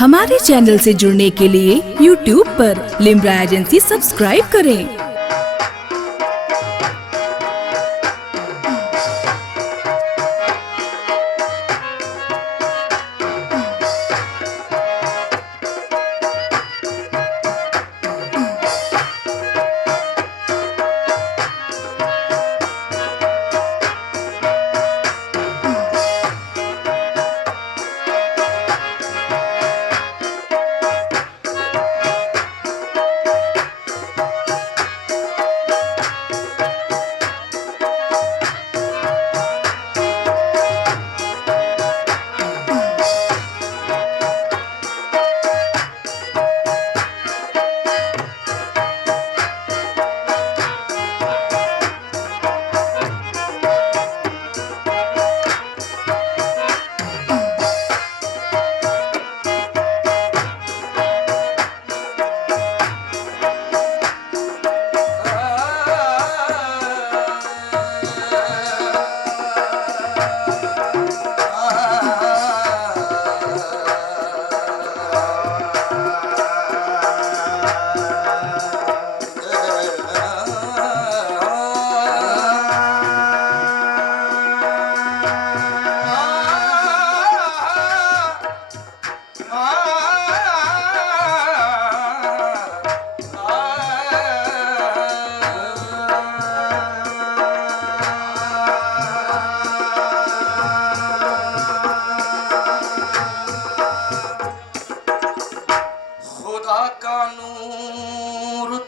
हमारे चैनल से जुड़ने के लिए YouTube पर लिम्रा एजेंसी सब्सक्राइब करें।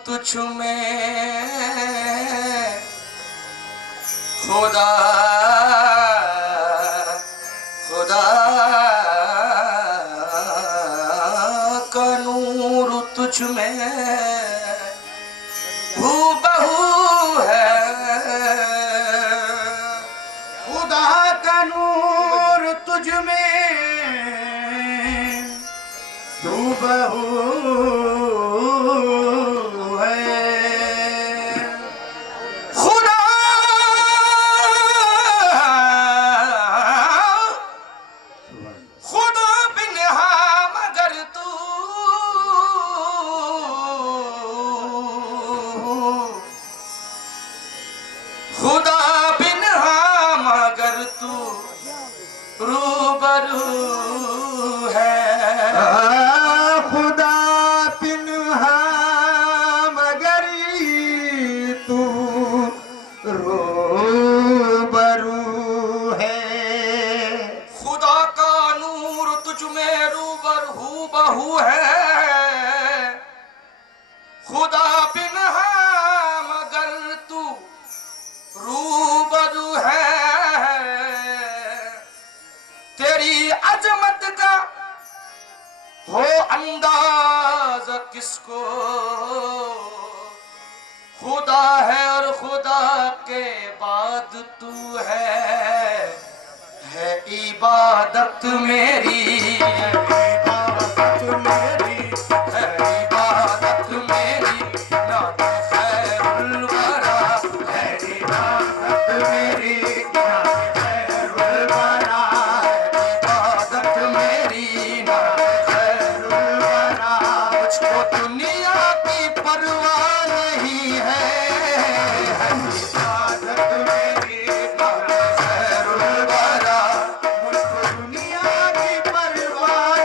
तुझ में खुदा खुदा का नूर तुझ में हूबहू है। खुदा का नूर तुझ में हूबहू खुदा बिन हम अगर तू रूबरू है। खुदा बिन हम अगर तू रूबरू है। खुदा का नूर तुझ में रूबरू बहू है। खुदा बिन हम अगर तू रूबरू है। तेरी अजमत का हो अंदाज किसको। खुदा है और खुदा के बाद तू है इबादत मेरी। इबादत मेरी है इबादत मेरी ना तो खैरुल वरा है इबादत मेरी ना तो खैरुल वरा है इबादत मेरी ना तो खैरुल वरा। मुझको दुनिया की परवाह नहीं है इबादत मेरी ना तो खैरुल वरा। मुझको दुनिया की परवाह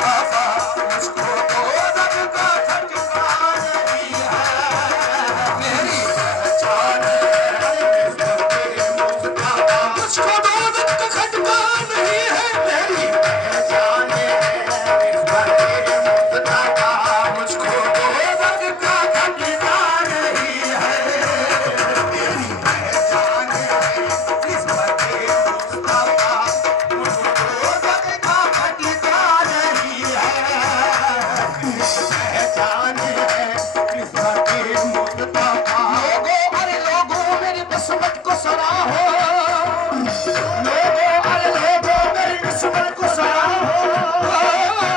मुस्तफा मुझको दोज़ख का खटका नहीं है मेरी पहचान है मुझको दोज़ख का खटका नहीं है मेरी पहचान है मुझको दोज़ख का खटका नहीं है मेरी पहचान है किस्मत मुस्तफा मुझको दोज़ख का खटका नहीं है पहचान है किस्मत मुस्तफा लोगों अरे लोगों मेरी किस्मत को सराहो लोगों अरे लोगों मेरी किस्मत को सराहो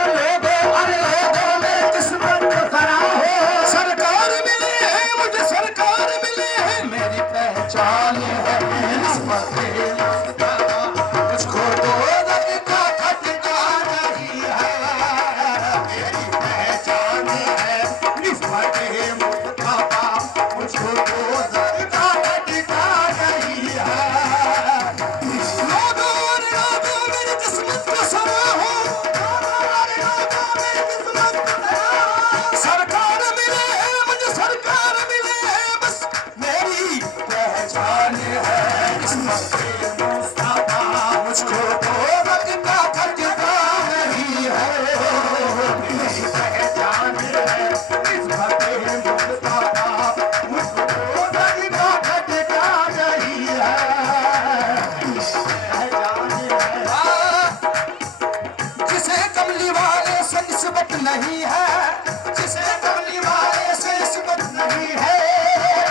लोगों अरे लोगों मेरी किस्मत को सराहो सरकार मिले हैं मुझे सरकार मिले हैं मेरी पहचान है किस्मत मुस्तफा मुझको दोज़ख का खटका नहीं है मेरी पहचान है किस्मत मुस्तफा मुझको दोज़ख का खटका नहीं है लोगों मेरी किस्मत को सराहो लोगों मेरी किस्मत को सराहो सरकार मिले हैं मुझे सरकार मिले हैं बस मेरी पहचान है किस्मत मुस्तफा मुझको दोज़ख का खटका नहीं है मेरी पहचान है किस्मत मुस्तफा मुझको दोज़ख का खटका नहीं है जिसे कमली वाले से निस्बत नहीं है जिसे कमली वाले से निस्बत नहीं है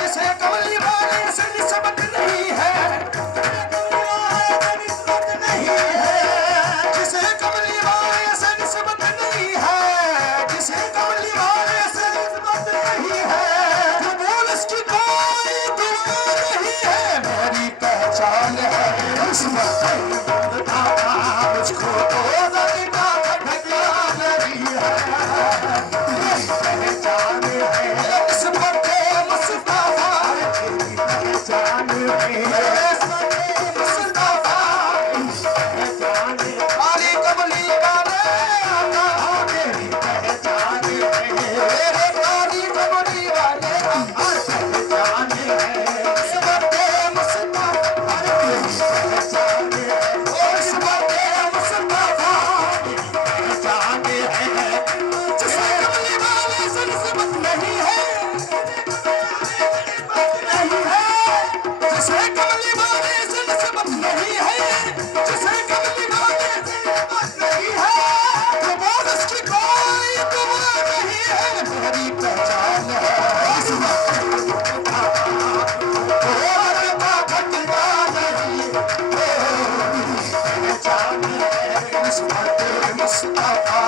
जिसे कमली वाले से निस्बत नहीं है जिसे कमली वाले से निस्बत नहीं है जिसे कमली वाले से निस्बत नहीं है कबूल इसकी कोई दुआ नहीं है मेरी पहचान है किस्मत मुस्तफा मुझको दोज़ख का खटका नहीं है मेरी पहचान है किस्मत मुस्तफा मेरी पहचान है किस्मत मुस्तफा पहचान वाली कमली वाले आका मेरी पहचान है मेरे वाली कमली वाले आका पहचान है किस्मत मुस्तफा मेरी पहचान है किस्मत मुस्तफा मेरी पहचान है जिसे कमली वाले से निस्बत नहीं है नहीं है जिसे कमली वाले से निस्बत नहीं है जिसे कमली वाले से निस्बत नहीं है कबूल इसकी कोई दुआ नहीं है मेरी पहचान है किस्मत मुस्तफा दोज़ख का खटका नहीं है पहचान है किस्मत मुस्तफा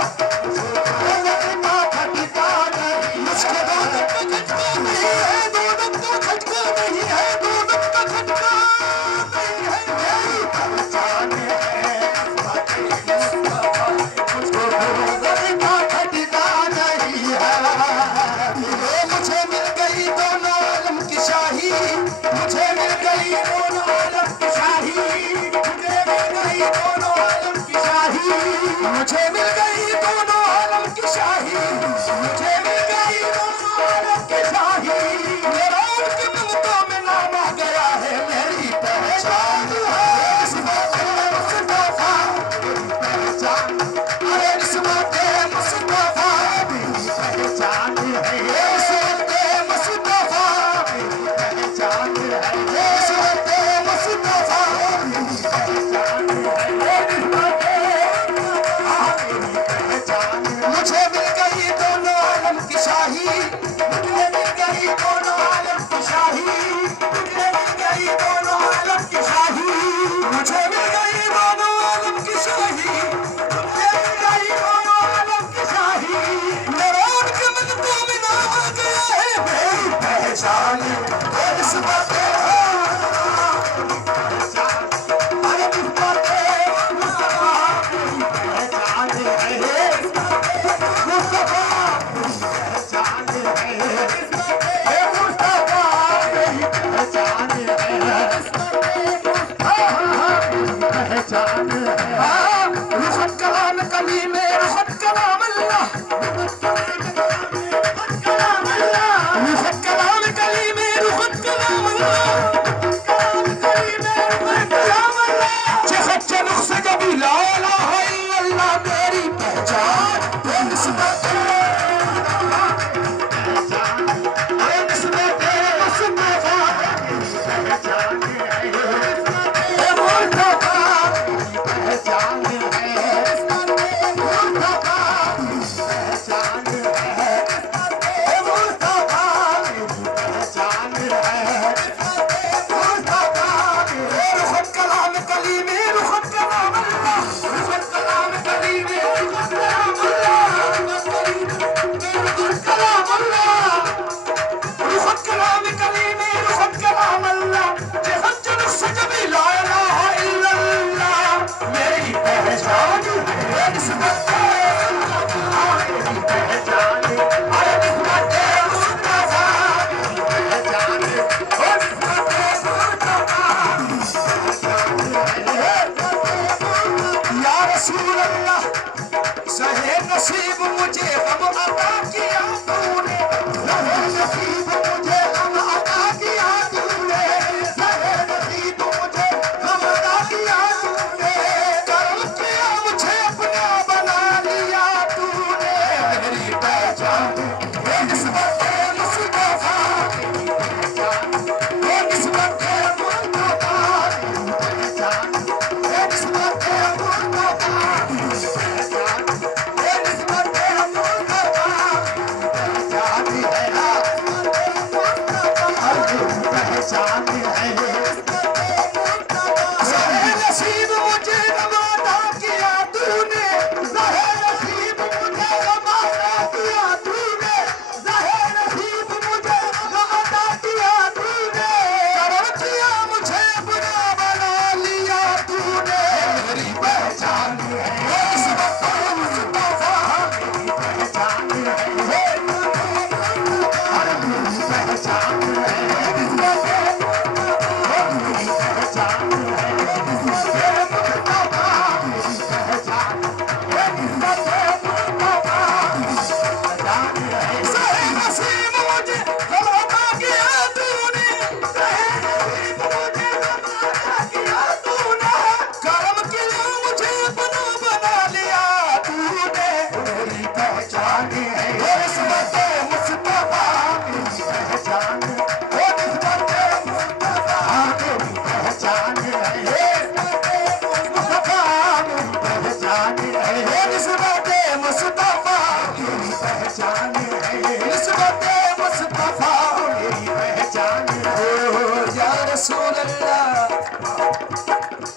दोज़ख का खटका नहीं मुझको दोज़ख का खटका नहीं है दोज़ख का खटका नहीं है दोज़ख का खटका नहीं है मेरी पहचान है किस्मत मुस्तफा मुझको दोज़ख का खटका नहीं है मुझे मिल गई दोनों आलम की शाही मुझे मिल गई दोनों आलम की शाही मुझे मिल गई दोनों आलम की शाही मुझे मिल गई दोनों आलम की शाही मुझे मिल गई दोनों आलम की शाही मेरा उनकी ममता में नाम आ गया है मेरी पहचान है किस्मत मुस्तफा मेरी पहचान अरे किस्मत मुस्तफा मेरी पहचान है किस्मत मुस्तफा मेरी पहचान है किस्मत मुस्तफा मेरी पहचान है मुझे मिल गई दोनों आलम की शाही मुझे मिल गई दोनों आलम की शाही मुझे मिल गई दोनों आलम की शाही मुझे मिल गई दोनों आलम की शाही मुझे मिल गई दोनों आलम की शाही मेरा उनके मनों में नाम आ गया है मेरी पहचान किस्मत अरे किस्मत मुस्तफा रुखत कलाम कली में रुखत कलाम अल्लाह चखत चनुख से जबी ला इलाहा इल्लल्लाह मेरी पहचान वो निस्बत सहे नसीब मुझे गम अता किया तूने सहे नसीब मुझे गम अता किया तूने सहे नसीब मुझे गम अता किया तूने करम किया मुझे अपना बना लिया तूने मेरी पहचान ये निस्बत मुस्तफा ये निस्बत मुस्तफा ये निस्बत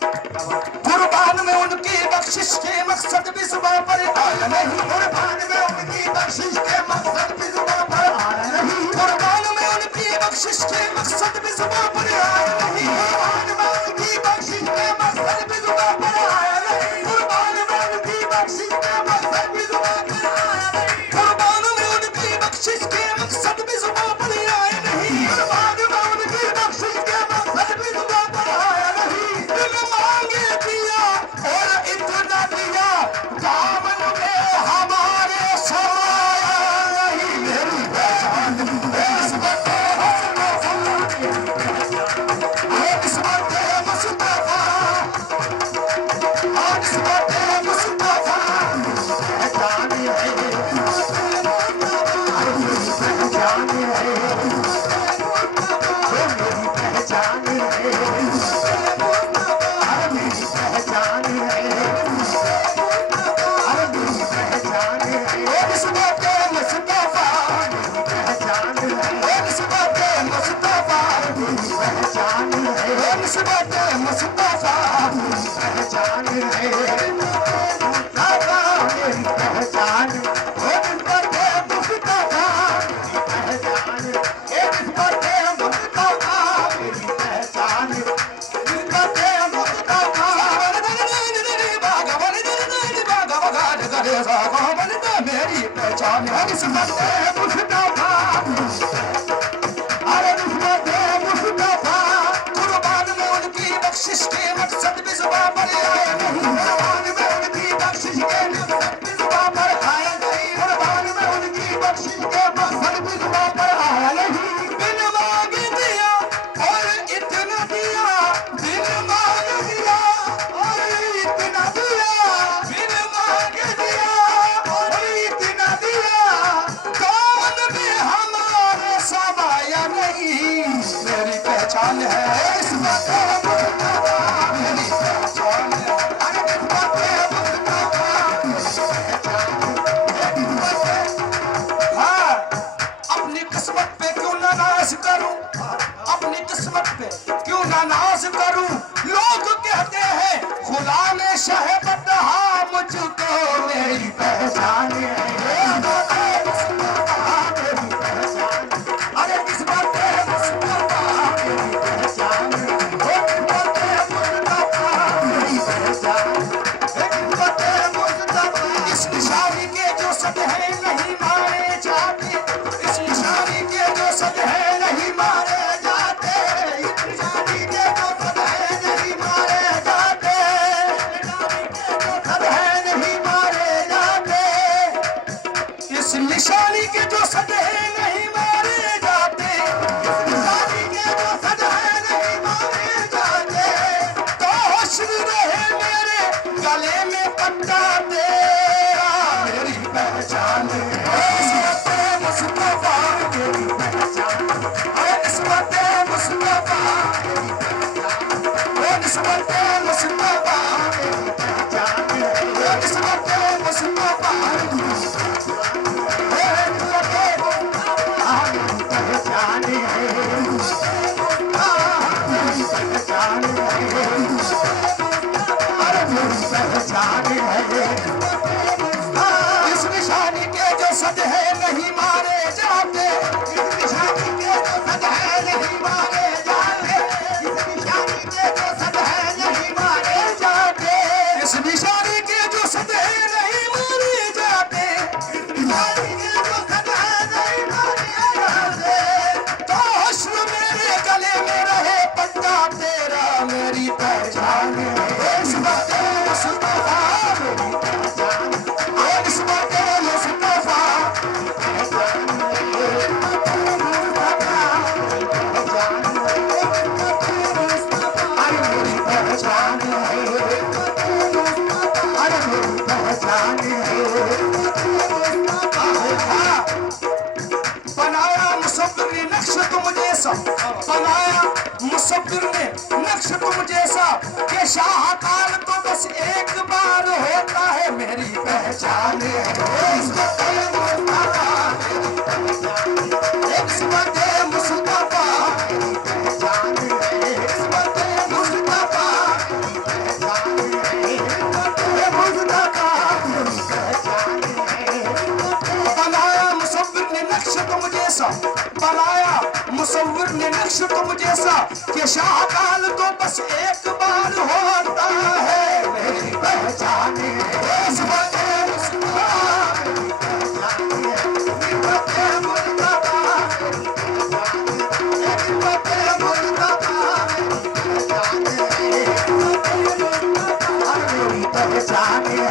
कुर्बान में उनकी बख्शिश के मकसद भी जुबान पर आया नहीं कुर्बान में उनकी बख्शिश के मकसद भी जुबान पर आया नहीं कुर्बान में उनकी बख्शिश के मकसद भी जुबान पर आया नहीं कुर्बान में उनकी बख्शिश के मकसद भी जुबान पर आया नहीं कुर्बान में उनकी बख्शिश के मकसद भी जुबान पर आया नहीं कुर्बान में उनकी बख्शिश के मकसद भी जुबान पर आया नहीं कुर्बान में उनकी बख्शिश के मकसद भी जुबान पर आया नहीं दिल मांगे दिया और इतना दिया दामन में हमारे समाया नहीं मेरी पहचान निस्बत मुस्तफा निस्बत मुस्तफा पहचान है पहचान है पहचान है मेरी पहचान कुर्बान में उनकी बख्शिश के मकसद भी जुबान पर आया नहीं कुर्बान में उनकी बख्शिश के मकसद भी जुबान पर आया नहीं निशानी के जो सदे नहीं मारे जाते, निशानी के जो सदे नहीं मारे जाते, तो हश्र रहे मेरे गले में पट्टा तेरा, मेरी पहचान है इस्मते मुस्तफा, मेरी पहचान है इस्मते मुस्तफा, इस्मते मुस्तफा, मेरी पहचान है इस्मते मुस्तफा, इस निशानी के जो सदहे नहीं मारे जाते, इस निशानी के जो सदहे नहीं मारे जाते, इस निशानी के जो सदहे नहीं मारे जाते, इस निशानी के जो सदहे नहीं मारे जाते, इस निशानी के जो सदहे नहीं मारे जाते, तो हश्र मेरे गले में रहे पट्टा तेरा, मेरी पहचान है इस्मते मुस्तफा, मेरी पहचान है इस्मते मुस्तफा, अरे मेरी पहचान है, अरे मेरी पहचान है। बनाया मुसव्विर ने नक्श तुम जैसा, बनाया मुसव्विर ने नक्श तुम जैसा, कि शाहकार तो बस एक बार होता है, मेरी पहचान है इस्मते मुस्तफा, इस्मते मुस्तफा, मेरी पहचान है इस्मते मुस्तफा, मुस्तफा मेरी पहचान है। बनाया मुसव्विर ने नक्श तुम जैसा, बनाया मुसव्विर ने नक्श तुम जैसा, कि शाहकाल तो बस एक बार होता है, मेरी पहचान है इस्मते मुस्तफा, मेरी पहचान है इस्मते मुस्तफा, इस्मते मुस्तफा, मेरी पहचान है।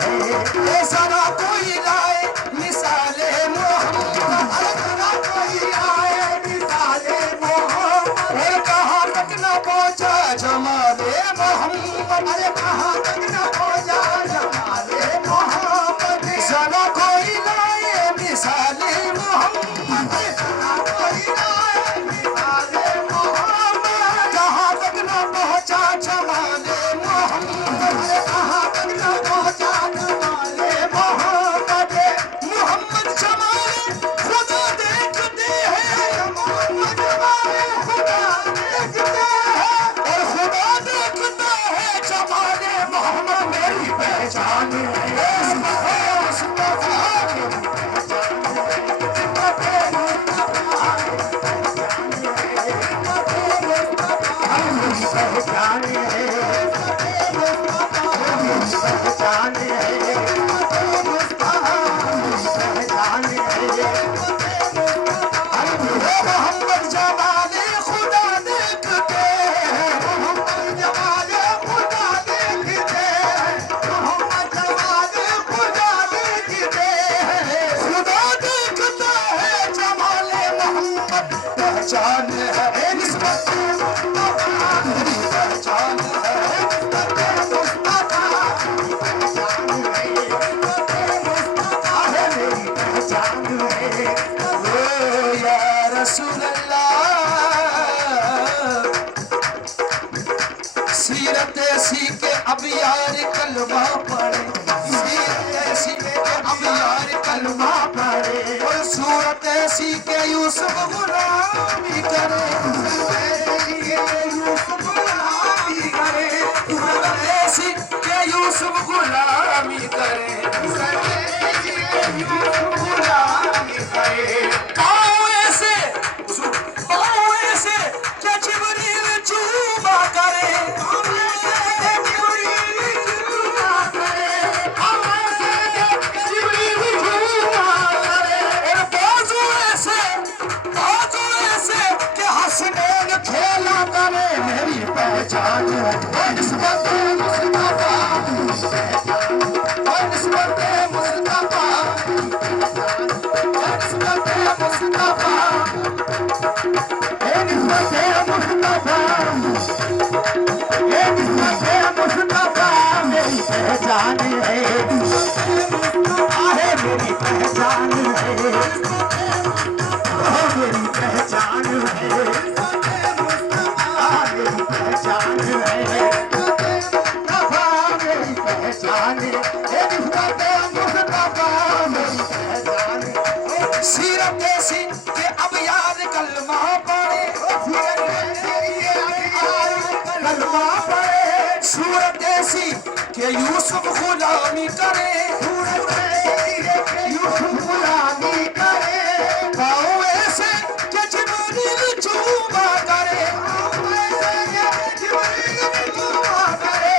ऐसा ना कोई लाए मिसाले मोहम्मद, ऐसा ना कोई आए मिसाले मोहम्मद, अरे कहाँ तक न पहुँचा जमाले मोहम्मद, अरे कहाँ तक न पहुँचा जमाले मोहम्मद, ऐसा ना कोई लाए मिसाले मोहम्मद, ऐसा ना कोई लाए मिसाले मोहम्मद, कहाँ तक न पहुँचा जमाले मोहम्मद, अरे कहाँ तक न पहुँचा जमाले मोहम्मद, मोहम्मद जमाले खुदा देखते हैं, मोहम्मद जमाले खुदा देखते हैं, और खुदा देखता है जमाले मोहम्मद, मेरी पहचान है इस्मते मुस्तफा, मेरी पहचान है इस्मते मुस्तफा, मेरी पहचान है पहचान है पहचान है। मोहम्मद जमाले खुदा देखते हैं, मोहम्मद जमाले खुदा देखते हैं, मोहम्मद जमाले खुदा देखते हैं, खुदा देखता है जमाले मोहम्मद, पहचान है इस्मते मुस्तफा, मेरी पहचान है इस्मते मुस्तफा, सीरत ऐसी के अब यार कलमा पढ़े, सीरत ऐसी के अब यार कलमा पढ़े, और सूरत ऐसी के यूसुफ गुलामी करे, यूसुफ गुलामी करे, सूरत ऐसी के यूसुफ गुलामी करे, यूसुफ गुलामी करे, आओ ऐसे क्या जिब्रील चूमा करे, बाजू ऐसे मेरी पहचान है, मेरी पहचान है, मेरी पहचान है, मेरी पहचान है, सीरत देसी के अब यार कलमा पड़े, कलमा पड़े, सूरत देसी के यूसुफ गुलामी करे, यूसुफ गुलामी करे, पाओ ऐसे के जिब्रील चूमा करे, जिब्रील चूमा करे,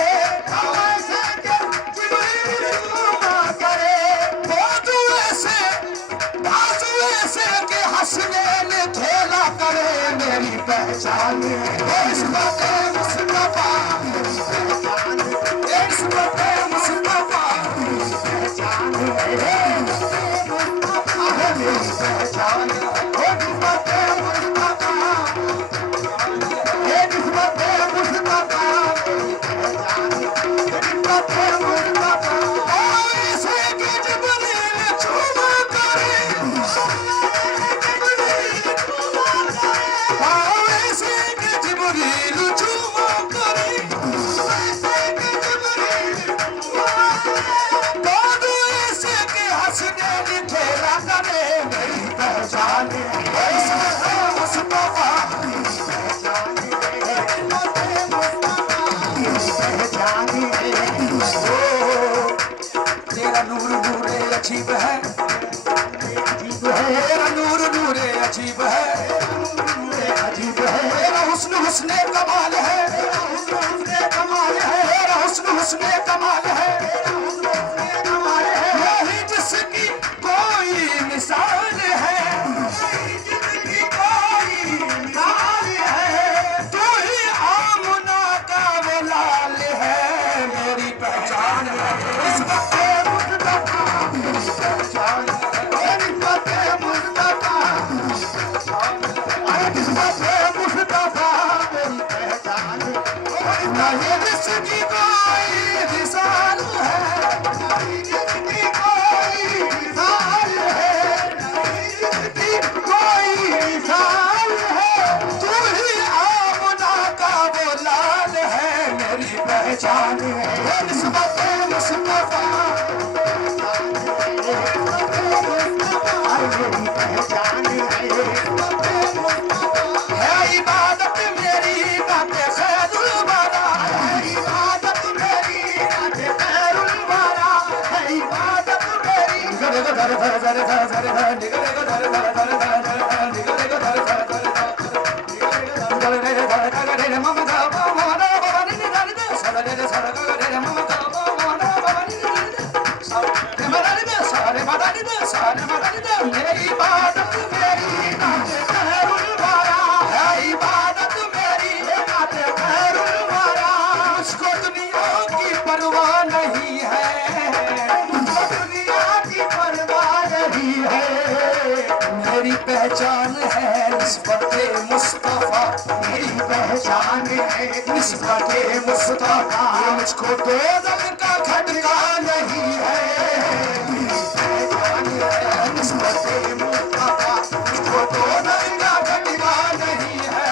पाओ ऐसे के जिब्रील चूमा करे, बाजू ऐसे के हंसने खेला करे, मेरी पहचान है इस्मते मुस्तफा, मेरी पहचान है इस्मते मुस्तफा, मेरी पहचान है, मेरी पहचान है इस्मते मुस्तफा, इस्मते मुस्तफा, मेरी पहचान है इस्मते मुस्तफा, ऐसे के जिब्रील चूमा करे, जिब्रील चूमा करे, बादू ऐसे के हंसने खेला करे, मेरी पहचान है इस्मते मुस्तफा, मेरी पहचान है पहचान है, ओ तेरा नूर नूरे अजीब है, तेरा नूर नूरे अजीब है, अजीब है, तेरा हुस्न हुस्ने कमाल है, तेरा हुस्न हुस्ने कमाल है, तेरा हुस्न हुस्ने कमाल है, यही जिसकी कोई मिसाल है, जिसकी कोई मिसाल है, तू ही आमना का वो लाल है, मेरी पहचान है इस्मते मुस्तफा, मेरी पहचान है इस्मते मुस्तफा, इस्मते मुस्तफा, मेरी पहचान है, नहीं जिसकी कोई मिसाल है, नहीं जिसकी कोई मिसाल है, नहीं जिसकी कोई मिसाल है, तू ही आमना का वो लाल है, मेरी पहचान है इस्मते मुस्तफा, मेरी पहचान है इबादत मेरी नाते खैरुल वरा, है इबादत मेरी नाते खैरुल वरा, है इबादत मेरी गरे गरे गरे गरे गरे गरे निगरे गरे गरे गरे गरे निगरे गरे गरे गरे गरे गरे गरे ममता मोहना भवानी निधान दे सदरे सदरे गरे ममता मोहना भवानी निधान दे सारे मदानी दे सारे मदानी दे सारे मदानी दे, मेरी इबादत मेरी नाते खैरुल वरा, है इबादत मेरी नाते खैरुल वरा, मुझको दुनिया की परवाह नहीं है, मुझको दुनिया की परवाह नहीं है, मेरी पहचान है निस्बते मुस्तफा, मेरी पहचान है निस्बते मुस्तफा, मुझको दो दम का खटका नहीं है, मेरी पहचान है निस्बते मुस्तफा, मुझको दो दम का खटका नहीं है,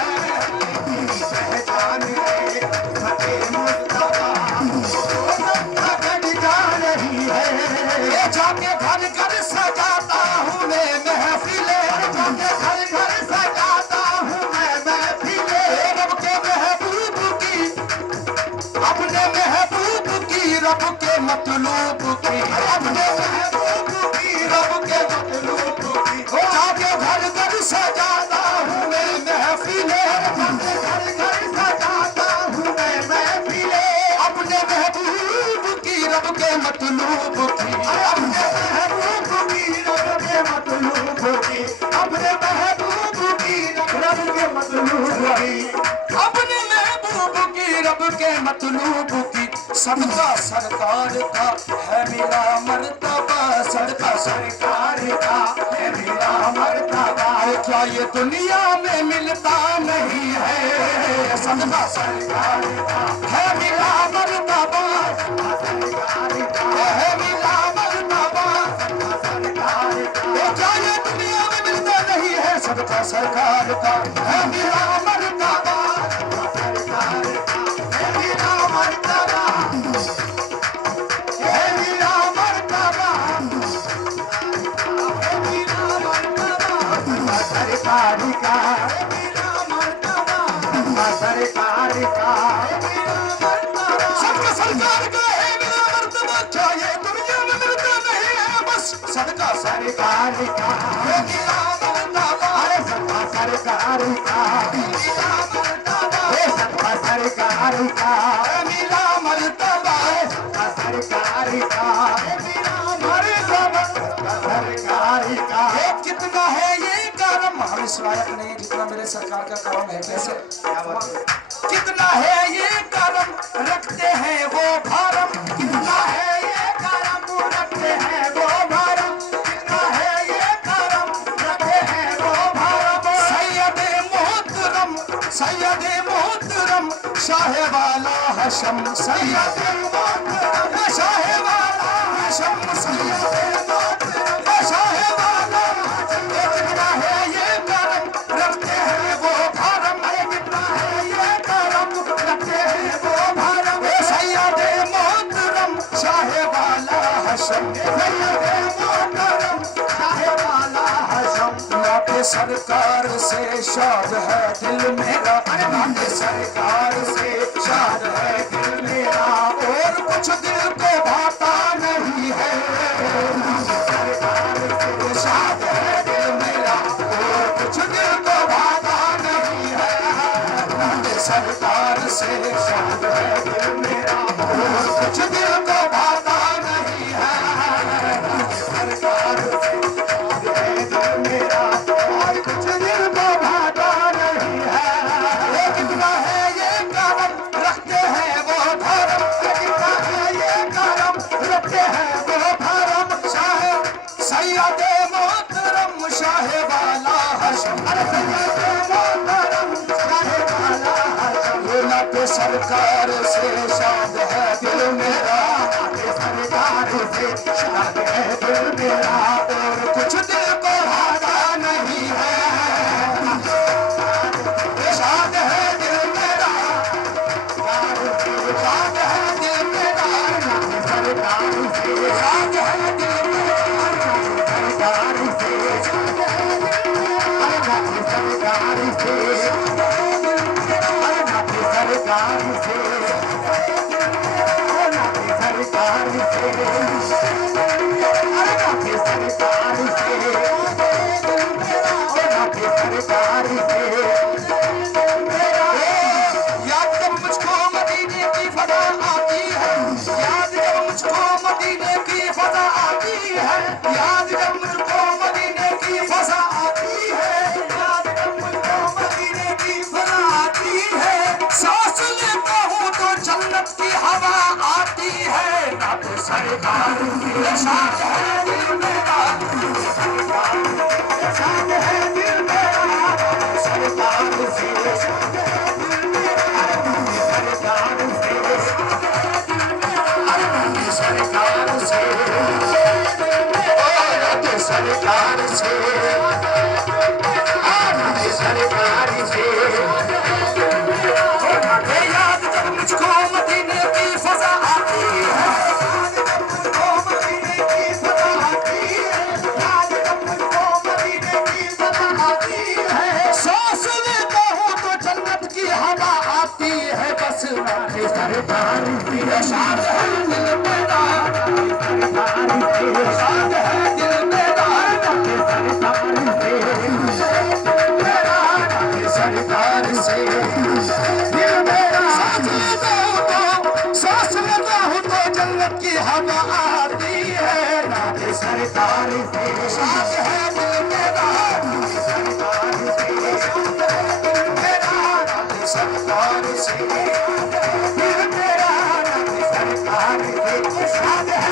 मेरी पहचान है निस्बते मुस्तफा, मुझको दो दम का खटका नहीं है, ये जाके घर घर सजाता हूँ मैं महफिले, जाके घर घर सजाता हूँ मैं महफिले, रब के महबूब की, अपने महबूब की, रब के मतलूब की, अपने महबूब की, रब के मतलूब की, जाके घर घर सजाता हूँ मैं महफिले, जाके घर घर सजाता हूँ मैं महफिले, अपने महबूब की, रब के मतलूब की, अपने महबूब की, रब के मतलूब की, अपने महबूब की, रब के मतलूब की, अपने महबूब की, रब के मतलूब की, सदका सरकार का है मेरा मर्तबा, सदका सरकार का है मेरा मर्तबा, क्या ये दुनिया में मिलता नहीं है, सदका सरकार का है मेरा मर्तबा, है मेरा मर्तबा, सदका सरकार का है मेरा मर्तबा, सरकार का है मेरा मर्तबा, है मेरा मर्तबा, है मेरा मर्तबा, सरकार का है मेरा मर्तबा, सरकार का है मेरा मर्तबा, सबका सरकार का है मेरा मर्तबा, क्या ये दुनिया में मिलता नहीं है बस सदका सरकार का है मेरा मर्तबा, अरे सदका सरकार का है मेरा मर्तबा, सदका सरकार का है मेरा मर्तबा, सदका सरकार का है मेरा मर्तबा, सरकार का है। कितना है ये करम, हम इस लायक नहीं जितना मेरे सरकार का करम है। कैसे कितना है ये करम रखते हैं वो भारम, कितना है ये करम रखते हैं वो भारम, कितना है ये करम रखते हैं वो भारम। सैयदे मोहतरम, सैयदे मोहतरम शाह वाला हशम, सैयदे मोहतरम शाह वाला हशम, सैयदे मोहतरम शाह वाला हशम। कितना है ये करम रखते हैं वो भारम, कितना है ये करम रखते हैं वो भारम। सैयदे मोहतरम शाह वाला हशम, सैयदे मोहतरम शाह वाला हशम। नाते सरकार से शाद है दिल मेरा, नाते सरकार से शाद है दिल मेरा, और कुछ दिल को भाता नहीं है। नाते सरकार से शाद है दिल मेरा, और कुछ दिल को भाता नहीं है। नाते सरकार से शाद है दिल मेरा, और कुछ दिल को भाता नहीं है। नाते सरकार से शाद है दिल मेरा, और कुछ दिल को भाता नहीं है। कितना है ये करम रखते हैं वो धर्म, कितना है ये करम रखते हैं वो धर्म। शाह सैयदे मोहतरम शाह वाला हशम, अरे सैयदे मोहतरम शाह वाला हशम। ये नाते सरकार से शाद है दिल मेरा, नाते सरकार से शाद है दिल मेरा, और कुछ दिल को भाता नहीं है। शाद है दिल मेरा, शाद है दिल मेरा, नाते सरकार से शाद है दिल मेरा, सरकार से शाद है दिल मेरा, नाते सरकार से, नाते सरकार से, नाते सरकार से, नाते सरकार से, नाते सरकार से। याद जब मुझको मदीने की फजा आती है, याद जब मुझको मदीने की फजा आती है, याद जब मुझको मदीने की फजा आती है, याद जब मुझको मदीने की फजा आती है। सांस लेता हूँ तो जन्नत की हवा आती है। नाते सरकार की शाद है दिल मेरा, शाद है दिल मेरा, सरकार से शाद है दिल मेरा, सरकार से, सरकार से, नाते सरकार से, नाते सरकार से। याद जब मुझको मदीने की फजा आती है, याद जब मुझको मदीने की फजा आती है, याद जब मुझको मदीने की फजा आती है। सांस लेता हूँ तो जन्नत की हवा आती है, बस नाते सरकार की शाद है दिल मेरा, सरकार से शाद है दिल मेरा, नाते सरकार से, मेरा नाते सरकार से दिल मेरा। सांस लेता हूँ तो जन्नत की हवा आती है। नाते सरकार से शाद है दिल मेरा, सरकार से शाद है दिल मेरा, नाते सरकार से दिल मेरा, नाते सरकार से शाद है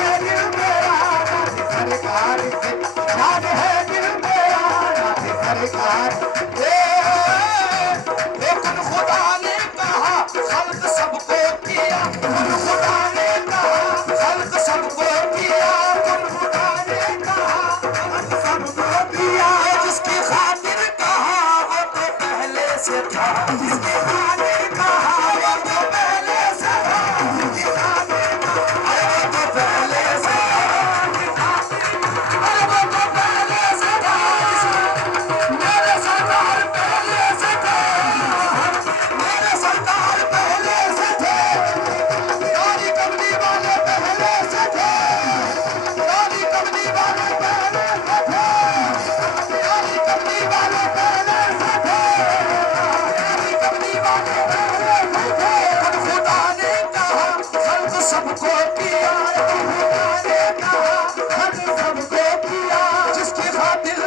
जिसकी खातिर कहा वो तो पहले से था, जिसकी खातिर अरे वो तो पहले से था, अरे वो तो पहले से था, मेरे सरदार पहले से थे, मेरे सरदार पहले से थे, गाड़ी कमली वाले पहले से थे, गाड़ी कमली वाले पहले से थे, गाड़ी कमली वाले पहले से थे, गाड़ी कमली वाले पहले से थे। खुदा ने कहा खल्क सबको किया, खुदा ने कहा खल्क सबको किया, जिसकी खातिर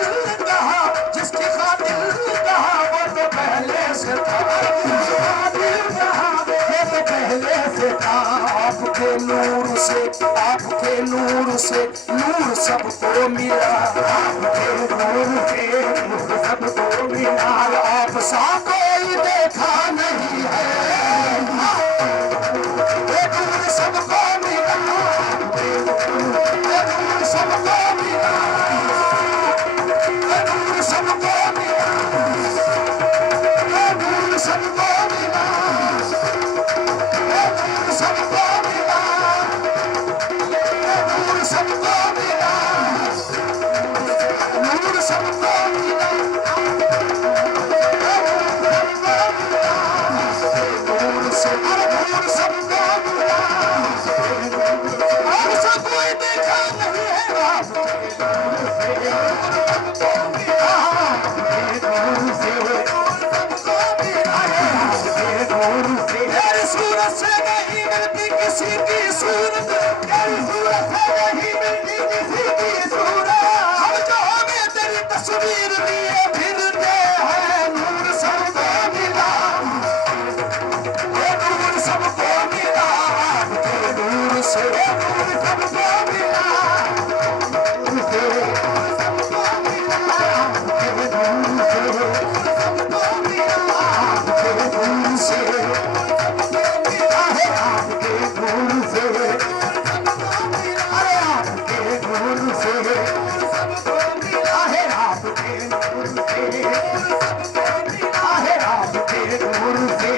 कहा, जिसकी खातिर कहा वो तो पहले से था, जिसकी खातिर कहा वो तो पहले से था। आपके नूर से, आपके नूर से नूर सबको मिला, आपके नूर से नूर सबको मिला। आप सा कोई देखा नहीं है, ये नूर सबको मिला, ये नूर सबको मिला, ये नूर सबको मिला, ये नूर सबको मिला, ये नूर सबको मिला, ये नूर सबको मिला, नूर सबको मिला, नूर से नूर सबको मिला, और सब कोई देखा नहीं है आपके तेरी सूरत से नहीं मिलती किसी की सूरत, तेरी सूरत से नहीं मिलती किसी की सूरत। हम जो हमें तेरी तस्वीर लिए फिरते हैं, नूर सबको मिला, ये नूर सबको मिला, आपके नूर से नूर सबको मिला, नूर से सबको मिला, आपके नूर से सबको मिला, आपके नूर से सबको मिला है, आपके नूर से अरे आपके नूर से सबको मिला है, आपके नूर से सबको मिला है, आपके नूर से।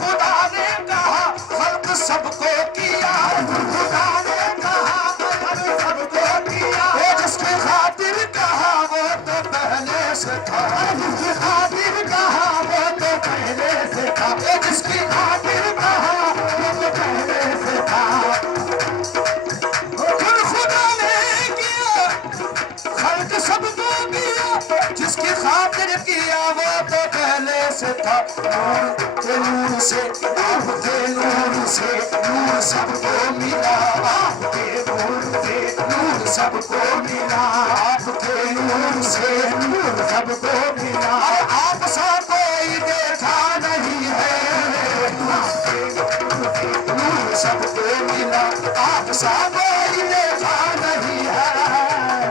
खुदा ने कहा खल्क सबको किया, खुदा ने कहा खल्क सबको किया, वो जिसकी खातिर कहा वो तो पहले से था, जिसकी खातिर कहा वो तो पहले से था, वो जिसकी खातिर कहा वो तो पहले से था। खुदा ने किया खल्क सबको किया, जिसकी खातिर किया वो तो पहले से था। नूर के नूर से, आपके नूर से नूर सबको मिला, आपके नूर से नूर सबको मिला, आपके नूर से नूर सबको मिला। आप सा कोई देखा नहीं है, नूर सबको मिला, आप सा कोई देखा नहीं है,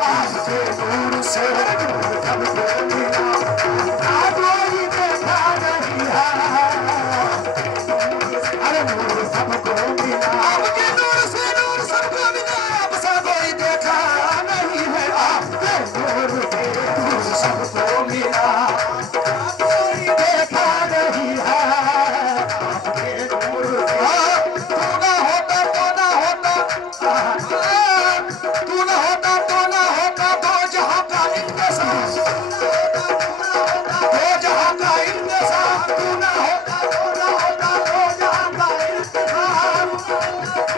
आपके नूर से नूर सबको मिला, आप कोई देखा नहीं है, अरे नूर सबको मिला, आपके नूर से नूर सबको मिला, आप सा कोई देखा नहीं है, आपके नूर से नूर सबको मिला, कोई देखा नहीं है, आपके नूर से। तू ना होता तो ना होता, तू ना होता तो ना होता, दो जहां का इंतजाम, दो जहां का इंतजाम, तू ना होता तो ना होता, दो जहां का इंतजाम,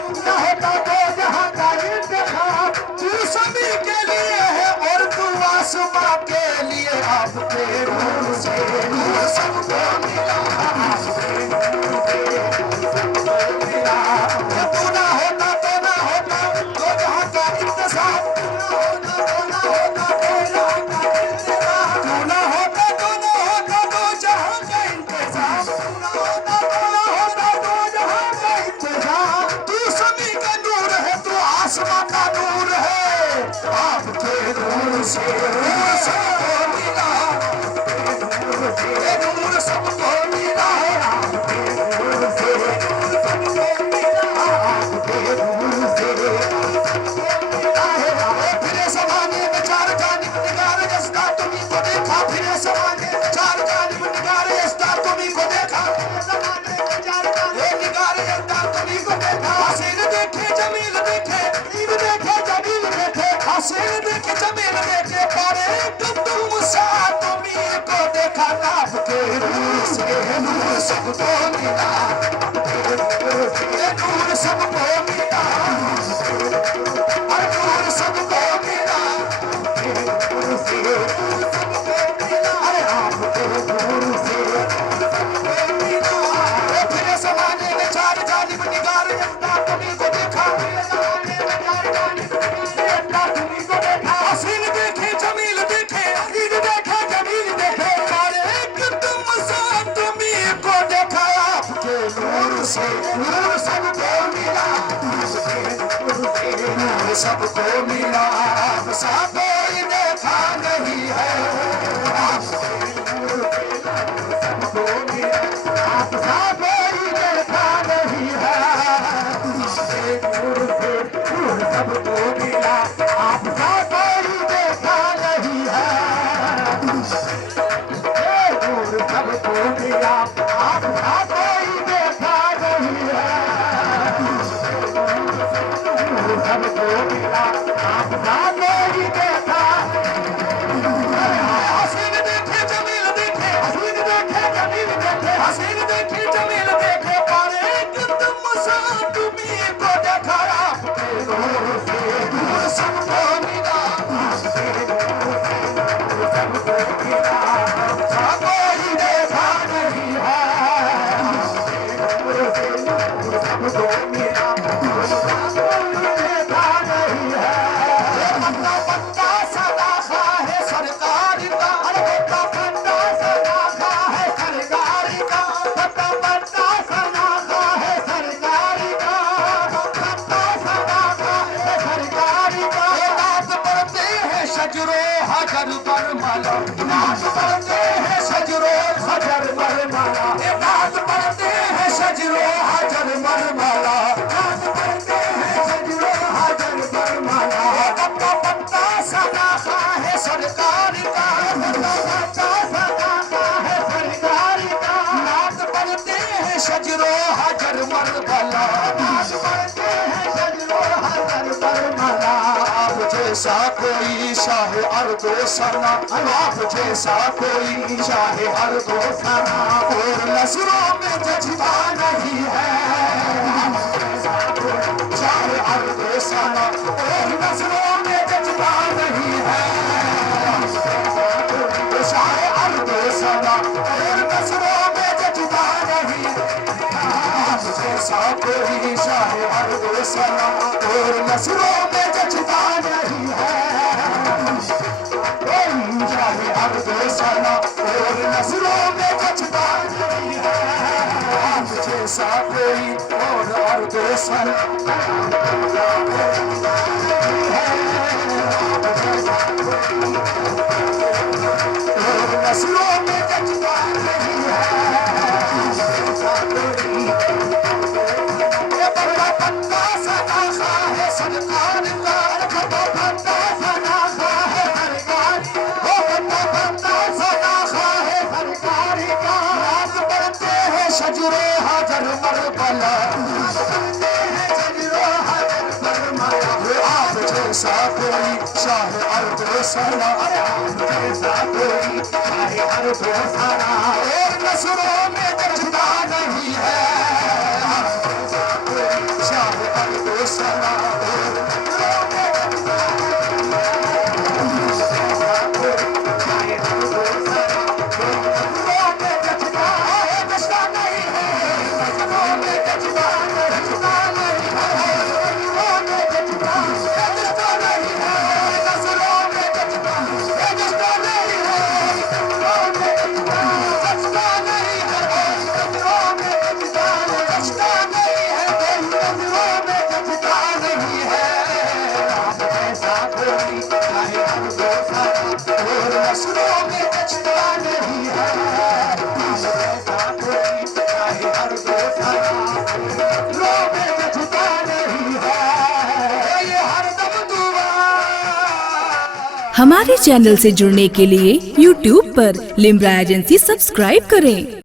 तू ना होता दो जहां का इंतजाम। तू सभी के लिए है और तू आसमां के लिए, आपके नूर से नूर सबको मिला, आपके नूर से सबको मिला। तू ना होता तो ना होता, दो जहां का इंतजाम, तू ना होता तो ना होता, दो जहां का इंतजाम, तू ना होता तो ना होता, दो जहां का इंतजाम, तू ना होता तो ना होता, दो जहां का इंतजाम। तू सभी का नूर है, तू आसमां का नूर है, आपके नूर से नूर सबको मिला, ये नूर सबको मिला है, आपके नूर से नूर सबको मिला, आपके नूर से सबको मिला है। फिर जमाने में चार का निगार जसका तुम्ही को देखा, फिर जमाने चार हसीन देखे जमील देखे पारे तुम सा तुम्ही को देखा नाप के नूर सबको मिला नूर सबको मिला नूर सबको मिला अरे आपको नूर से फिर समाने में चार जालिम निगार यंदा तुम्ही को देखा हसीन देखे जमील देखे हसीन देखे जमील देखे अरे तुम सा तुम्ही को देखा आपके नूर से नूर सबको मिला नूर सबको मिला आप सा कोई देखा नहीं है सबको मिला आप सा कोई देखा नहीं है नूर सबको मिला आप सा कोई देखा नहीं है नूर सबको मिला आप सा कोई देखा नहीं है नूर सबको मिला आप सा कोई देखा हसीन देखे जमील देखे हसीन देखे जमील देखे हसीन देखे जमील देखे पारे तुम सा तुम्ही को देखा आपके नूर से नूर सबको मिला सबको मिला सा कोई देखा नहीं है नूर से नूर सबको मिला देखा नहीं है बंदा बंदा सदा खा है सरकार का अरे बंदा सदा खा है सरकार का बंदा बंदा सदा खा है सरकार का बंदा सदा खा है सरकार का नाच पढ़ते हैं शजरो हजर बरमाला नाच पढ़ते हैं शजरो हजर बरमाला नाच पढ़ते हैं शजरो हजर बरमाला नाच पढ़ते हैं शजरो हजर बरमाला बंदा बंदा सदा खा है सरकार का बंदा बंदा सदा खा है सरकार का नाच पढ़ते हैं शजरो हजर बरमाला नाच पढ़ते हैं शजरो हजर बरमाला आप जैसा कोई शाह अर्दो सना आप जैसा कोई शाह अर्दो सना और नजरों में जज्बा नहीं है शाह अर्दो सना और नजरों में जज्बा नहीं है शाह अर्दो सना और नजरों में जज्बा नहीं आप जैसा कोई शाह अर्दो सना और नजरों में जज्बा नहीं है शाह अर्दो सना और नजरों में जज्बा नहीं है आप जैसा कोई और अर्दो सना और नजरों में जज्बा नहीं है बंदा बंदा सदा खा है सरकार का बंदा सदा खा है सरकार बंदा बंदा सदा खा है सरकार का राज बढ़ते हैं शजरो हजर बरमाला शजरो हजर बरमाला आप जैसा कोई शाह अर्दो सना आप जैसा कोई शाह अर्दो सना और नजरों में जज्बा नहीं है शाह अर्दो सना हमारे चैनल से जुड़ने के लिए YouTube पर लिम्रा एजेंसी सब्सक्राइब करें।